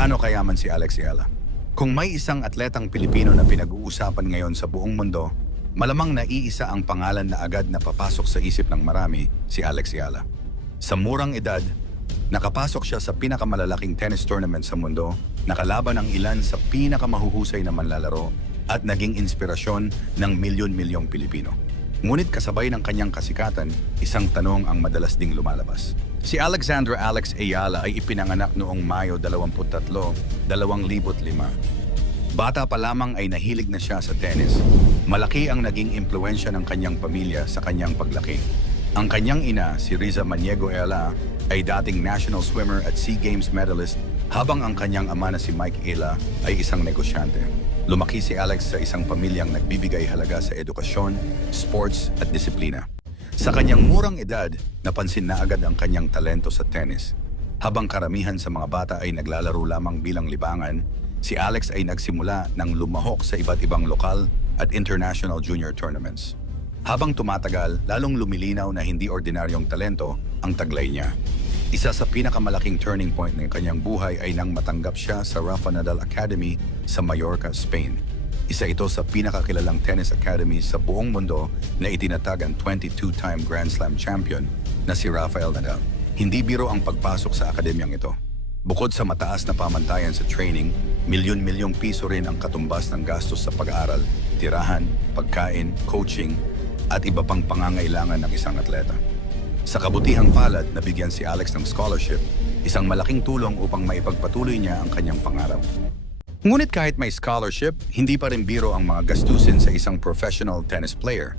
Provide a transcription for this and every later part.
Gaano kayaman si Alex Ayala? Kung may isang atletang Pilipino na pinag-uusapan ngayon sa buong mundo, malamang naiisa ang pangalan na agad na papasok sa isip ng marami, si Alex Ayala. Sa murang edad, nakapasok siya sa pinakamalalaking tennis tournament sa mundo, nakalaban ang ilan sa pinakamahuhusay na manlalaro at naging inspirasyon ng milyon-milyong Pilipino. Ngunit kasabay ng kanyang kasikatan, isang tanong ang madalas ding lumalabas. Si Alexandra Alex Ayala ay ipinanganak noong Mayo 23, 2005. Bata pa lamang ay nahilig na siya sa tennis. Malaki ang naging impluwensya ng kanyang pamilya sa kanyang paglaki. Ang kanyang ina, si Riza Maniego Ayala, ay dating national swimmer at SEA Games medalist, habang ang kanyang ama na si Mike Ayala ay isang negosyante. Lumaki si Alex sa isang pamilyang nagbibigay halaga sa edukasyon, sports at disiplina. Sa kanyang murang edad, napansin na agad ang kanyang talento sa tennis. Habang karamihan sa mga bata ay naglalaro lamang bilang libangan, si Alex ay nagsimula ng lumahok sa iba't ibang lokal at international junior tournaments. Habang tumatagal, lalong lumilinaw na hindi ordinaryong talento ang taglay niya. Isa sa pinakamalaking turning point ng kanyang buhay ay nang matanggap siya sa Rafa Nadal Academy sa Mallorca, Spain. Isa ito sa pinakakilalang tennis academy sa buong mundo na itinatag ang 22-time Grand Slam champion na si Rafael Nadal. Hindi biro ang pagpasok sa akademyang ito. Bukod sa mataas na pamantayan sa training, milyon-milyong piso rin ang katumbas ng gastos sa pag-aaral, tirahan, pagkain, coaching, at iba pang pangangailangan ng isang atleta. Sa kabutihang palad, nabigyan si Alex ng scholarship, isang malaking tulong upang maipagpatuloy niya ang kanyang pangarap. Ngunit kahit may scholarship, hindi pa rin biro ang mga gastusin sa isang professional tennis player.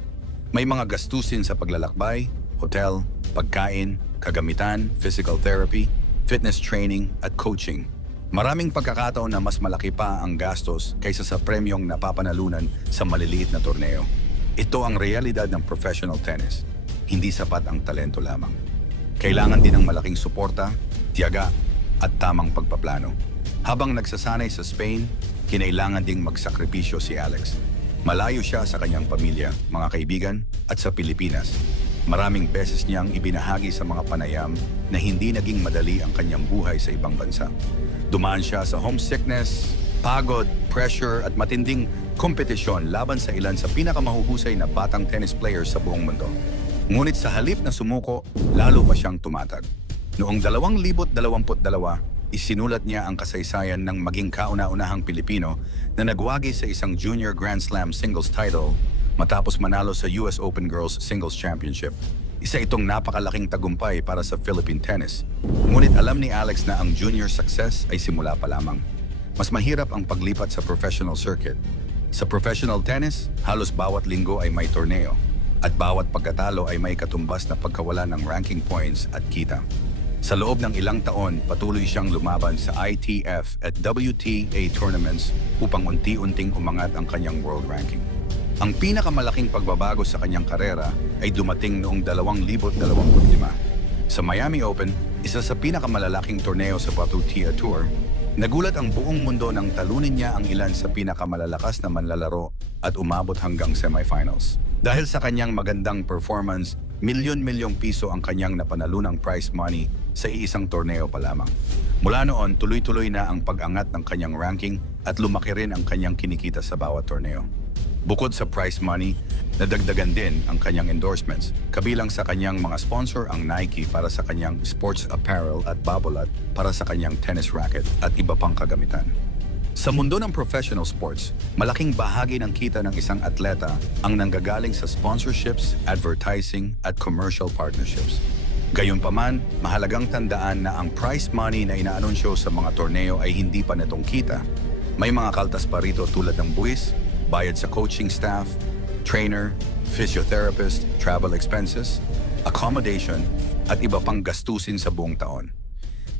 May mga gastusin sa paglalakbay, hotel, pagkain, kagamitan, physical therapy, fitness training, at coaching. Maraming pagkakataon na mas malaki pa ang gastos kaysa sa premyong napapanalunan sa maliliit na torneo. Ito ang realidad ng professional tennis. Hindi sapat ang talento lamang. Kailangan din ng malaking suporta, tiyaga, at tamang pagpaplano. Habang nagsasanay sa Spain, kinailangan ding magsakripisyo si Alex. Malayo siya sa kanyang pamilya, mga kaibigan, at sa Pilipinas. Maraming beses niyang ibinahagi sa mga panayam na hindi naging madali ang kanyang buhay sa ibang bansa. Dumaan siya sa homesickness, pagod, pressure, at matinding kompetisyon laban sa ilan sa pinakamahuhusay na batang tennis players sa buong mundo. Ngunit sa halip na sumuko, lalo pa siyang tumatag. Noong 2022, isinulat niya ang kasaysayan ng maging kauna-unahang Pilipino na nagwagi sa isang Junior Grand Slam singles title matapos manalo sa US Open Girls Singles Championship. Isa itong napakalaking tagumpay para sa Philippine tennis. Ngunit alam ni Alex na ang junior success ay simula pa lamang. Mas mahirap ang paglipat sa professional circuit. Sa professional tennis, halos bawat linggo ay may torneo. At bawat pagkatalo ay may katumbas na pagkawala ng ranking points at kita. Sa loob ng ilang taon, patuloy siyang lumaban sa ITF at WTA tournaments upang unti-unting umangat ang kanyang world ranking. Ang pinakamalaking pagbabago sa kanyang karera ay dumating noong 2025. Sa Miami Open, isa sa pinakamalalaking torneo sa WTA Tour, nagulat ang buong mundo nang talunin niya ang ilan sa pinakamalalakas na manlalaro at umabot hanggang semifinals. Dahil sa kanyang magandang performance, milyon-milyong piso ang kanyang napanalunang prize money sa iisang torneo pa lamang. Mula noon, tuloy-tuloy na ang pag-angat ng kanyang ranking at lumaki rin ang kanyang kinikita sa bawat torneo. Bukod sa prize money, nadagdagan din ang kanyang endorsements. Kabilang sa kanyang mga sponsor ang Nike para sa kanyang sports apparel at Babolat para sa kanyang tennis racket at iba pang kagamitan. Sa mundo ng professional sports, malaking bahagi ng kita ng isang atleta ang nanggagaling sa sponsorships, advertising at commercial partnerships. Gayunpaman, mahalagang tandaan na ang prize money na inaanunsyo sa mga torneo ay hindi pa netong kita. May mga kaltas pa rito tulad ng buwis, bayad sa coaching staff, trainer, physiotherapist, travel expenses, accommodation, at iba pang gastusin sa buong taon.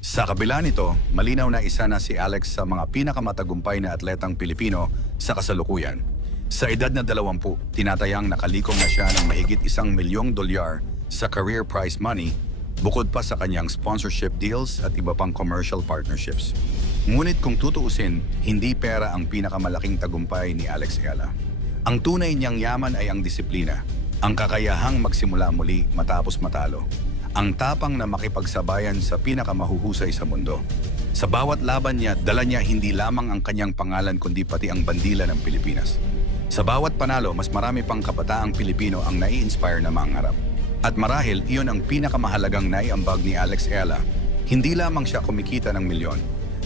Sa kabila nito, malinaw na isa na si Alex sa mga pinakamatagumpay na atletang Pilipino sa kasalukuyan. Sa edad na 20, tinatayang nakalikom na siya ng mahigit $1 milyong sa career prize money, bukod pa sa kanyang sponsorship deals at iba pang commercial partnerships. Ngunit kung tutuusin, hindi pera ang pinakamalaking tagumpay ni Alex Ayala. Ang tunay niyang yaman ay ang disiplina, ang kakayahang magsimula muli matapos matalo, ang tapang na makipagsabayan sa pinakamahuhusay sa mundo, Sa bawat laban niya, dala niya hindi lamang ang kanyang pangalan kundi pati ang bandila ng Pilipinas. Sa bawat panalo, mas marami pang kabataang Pilipino ang nai-inspire na mangarap. At marahil, iyon ang pinakamahalagang naiambag ni Alex Ela. Hindi lamang siya kumikita ng milyon.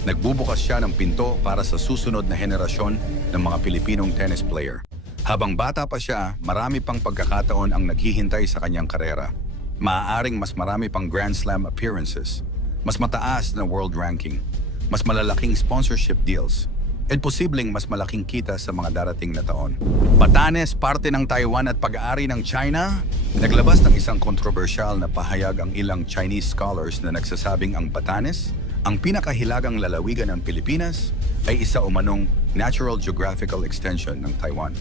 Nagbubukas siya ng pinto para sa susunod na henerasyon ng mga Pilipinong tennis player. Habang bata pa siya, marami pang pagkakataon ang naghihintay sa kanyang karera. Maaaring mas marami pang Grand Slam appearances, mas mataas na world ranking, mas malalaking sponsorship deals, at posibleng mas malaking kita sa mga darating na taon. Batanes, parte ng Taiwan at pag-aari ng China? Naglabas ng isang kontrobersyal na pahayag ang ilang Chinese scholars na nagsasabing ang Batanes, ang pinakahilagang lalawigan ng Pilipinas, ay isa umanong natural geographical extension ng Taiwan.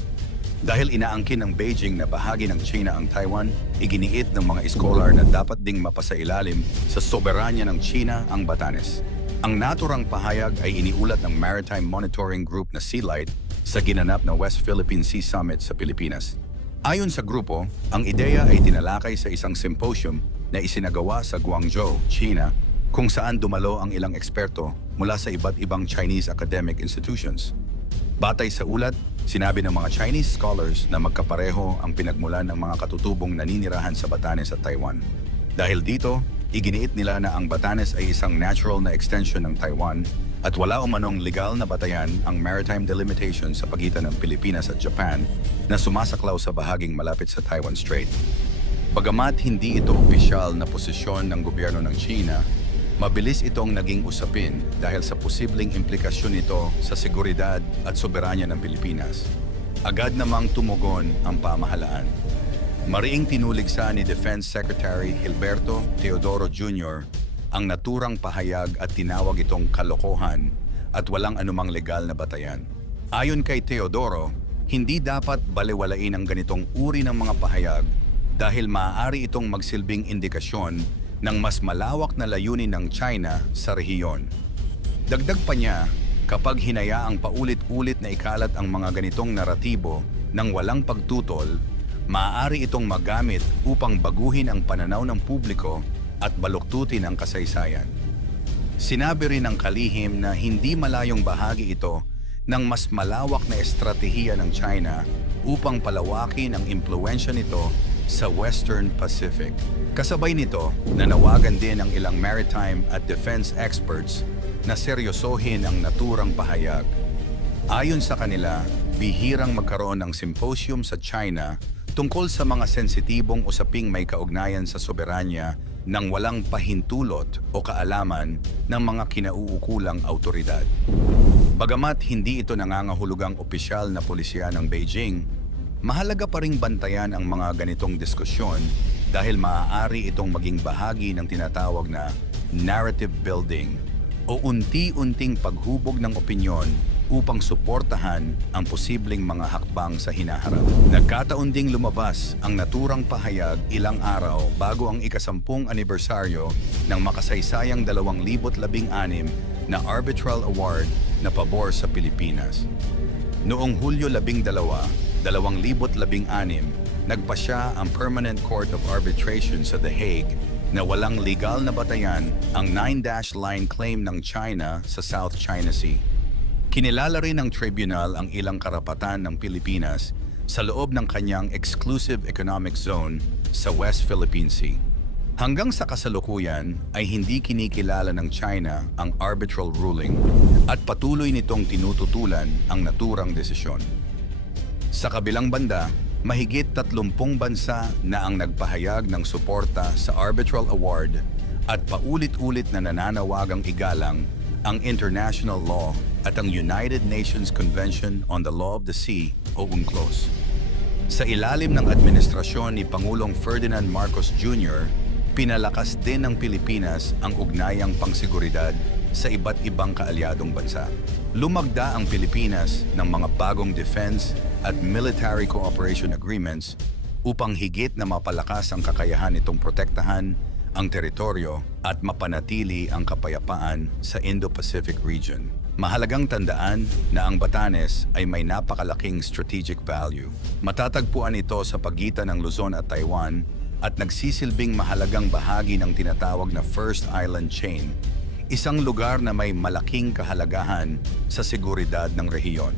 Dahil inaangkin ng Beijing na bahagi ng China ang Taiwan, iginiit ng mga scholar na dapat ding mapasailalim sa soberanya ng China ang Batanes. Ang naturang pahayag ay iniulat ng Maritime Monitoring Group na SeaLight sa ginanap na West Philippine Sea Summit sa Pilipinas. Ayon sa grupo, ang ideya ay tinalakay sa isang symposium na isinagawa sa Guangzhou, China, kung saan dumalo ang ilang eksperto mula sa iba't ibang Chinese academic institutions. Batay sa ulat, sinabi ng mga Chinese scholars na magkapareho ang pinagmulan ng mga katutubong naninirahan sa Batanes at Taiwan. Dahil dito, iginiit nila na ang Batanes ay isang natural na extension ng Taiwan at wala umanong legal na batayan ang maritime delimitation sa pagitan ng Pilipinas at Japan na sumasaklaw sa bahaging malapit sa Taiwan Strait. Bagamat hindi ito opisyal na posisyon ng gobyerno ng China, mabilis itong naging usapin dahil sa posibleng implikasyon nito sa seguridad at soberanya ng Pilipinas. Agad namang tumugon ang pamahalaan. Mariing tinuligsa ni Defense Secretary Gilberto Teodoro Jr. ang naturang pahayag at tinawag itong kalokohan at walang anumang legal na batayan. Ayon kay Teodoro, hindi dapat balewalain ang ganitong uri ng mga pahayag dahil maaari itong magsilbing indikasyon ng mas malawak na layunin ng China sa rehiyon. Dagdag pa niya, kapag hinayaang paulit-ulit na ikalat ang mga ganitong naratibo ng walang pagtutol, maaari itong magamit upang baguhin ang pananaw ng publiko at baluktutin ang kasaysayan. Sinabi rin ng kalihim na hindi malayong bahagi ito ng mas malawak na estratehiya ng China upang palawakin ang impluwensya nito sa Western Pacific. Kasabay nito, nanawagan din ang ilang maritime at defense experts na seryosohin ang naturang pahayag. Ayon sa kanila, bihirang magkaroon ng symposium sa China tungkol sa mga sensitibong usaping may kaugnayan sa soberanya nang walang pahintulot o kaalaman ng mga kinauukulang autoridad. Bagamat hindi ito nangangahulugang opisyal na pulisya ng Beijing, mahalaga pa ring bantayan ang mga ganitong diskusyon dahil maaari itong maging bahagi ng tinatawag na narrative building o unti-unting paghubog ng opinyon upang suportahan ang posibleng mga hakbang sa hinaharap. Nagkataon ding lumabas ang naturang pahayag ilang araw bago ang ika-10 anibersaryo ng makasaysayang 2016 na Arbitral Award na pabor sa Pilipinas. Noong Hulyo 12, 2016, nagpasya ang Permanent Court of Arbitration sa The Hague na walang legal na batayan ang 9-dash line claim ng China sa South China Sea. Kinilala rin ng tribunal ang ilang karapatan ng Pilipinas sa loob ng kanyang exclusive economic zone sa West Philippine Sea. Hanggang sa kasalukuyan ay hindi kinikilala ng China ang arbitral ruling at patuloy nitong tinututulan ang naturang desisyon. Sa kabilang banda, mahigit 30 bansa na ang nagpahayag ng suporta sa Arbitral Award at paulit-ulit na nananawagang igalang ang international law at ang United Nations Convention on the Law of the Sea o UNCLOS. Sa ilalim ng administrasyon ni Pangulong Ferdinand Marcos Jr., pinalakas din ng Pilipinas ang ugnayang pangsiguridad sa iba't ibang kaalyadong bansa. Lumagda ang Pilipinas ng mga bagong defense at military cooperation agreements upang higit na mapalakas ang kakayahan nitong protektahan ang teritoryo at mapanatili ang kapayapaan sa Indo-Pacific region. Mahalagang tandaan na ang Batanes ay may napakalaking strategic value. Matatagpuan ito sa pagitan ng Luzon at Taiwan at nagsisilbing mahalagang bahagi ng tinatawag na First Island Chain. isang lugar na may malaking kahalagahan sa seguridad ng rehiyon.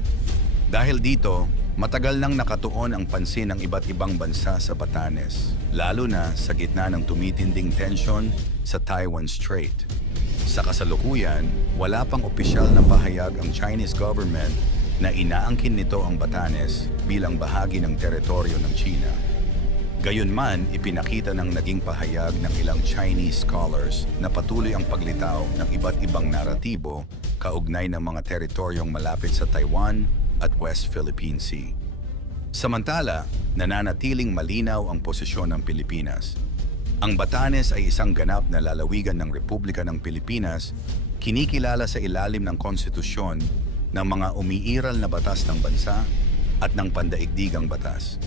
Dahil dito, matagal nang nakatuon ang pansin ng iba't ibang bansa sa Batanes, lalo na sa gitna ng tumitinding tensyon sa Taiwan Strait. Sa kasalukuyan, wala pang opisyal na pahayag ang Chinese government na inaangkin nito ang Batanes bilang bahagi ng teritoryo ng China. Gayunman, ipinakita ng naging pahayag ng ilang Chinese scholars na patuloy ang paglitaw ng iba't ibang naratibo kaugnay ng mga teritoryong malapit sa Taiwan at West Philippine Sea. Samantala, nananatiling malinaw ang posisyon ng Pilipinas. Ang Batanes ay isang ganap na lalawigan ng Republika ng Pilipinas, kinikilala sa ilalim ng konstitusyon ng mga umiiral na batas ng bansa at ng pandaigdigang batas.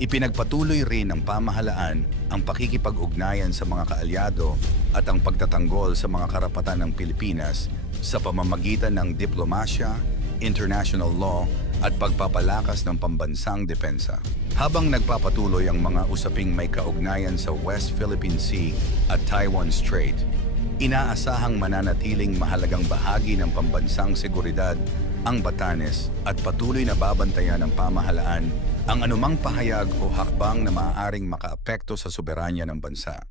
Ipinagpatuloy rin ng pamahalaan ang pakikipag-ugnayan sa mga kaalyado at ang pagtatanggol sa mga karapatan ng Pilipinas sa pamamagitan ng diplomasya, international law at pagpapalakas ng pambansang depensa. Habang nagpapatuloy ang mga usaping may kaugnayan sa West Philippine Sea at Taiwan Strait, inaasahang mananatiling mahalagang bahagi ng pambansang seguridad ang Batanes at patuloy na babantayan ng pamahalaan ang anumang pahayag o hakbang na maaaring makaapekto sa soberanya ng bansa.